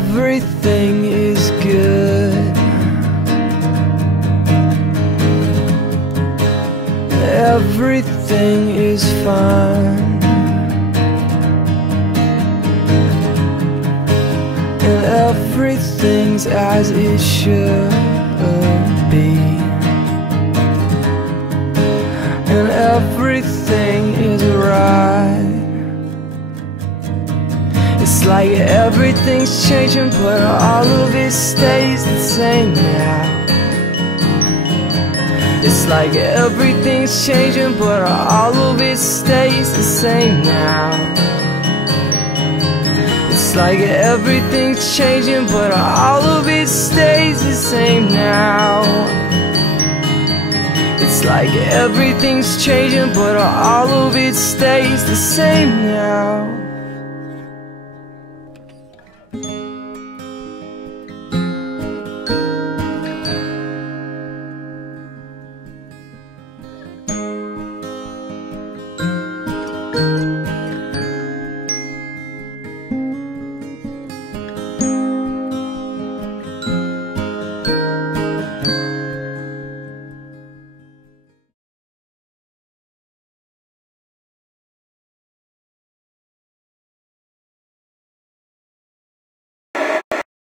everything is good. Everything is fine, and everything's as it should be, and everything is right. It's like everything's changing, but all of it stays the same now. It's like everything's changing, but all of it stays the same now. It's like everything's changing, but all of it stays the same now. It's like everything's changing, but all of it stays the same now.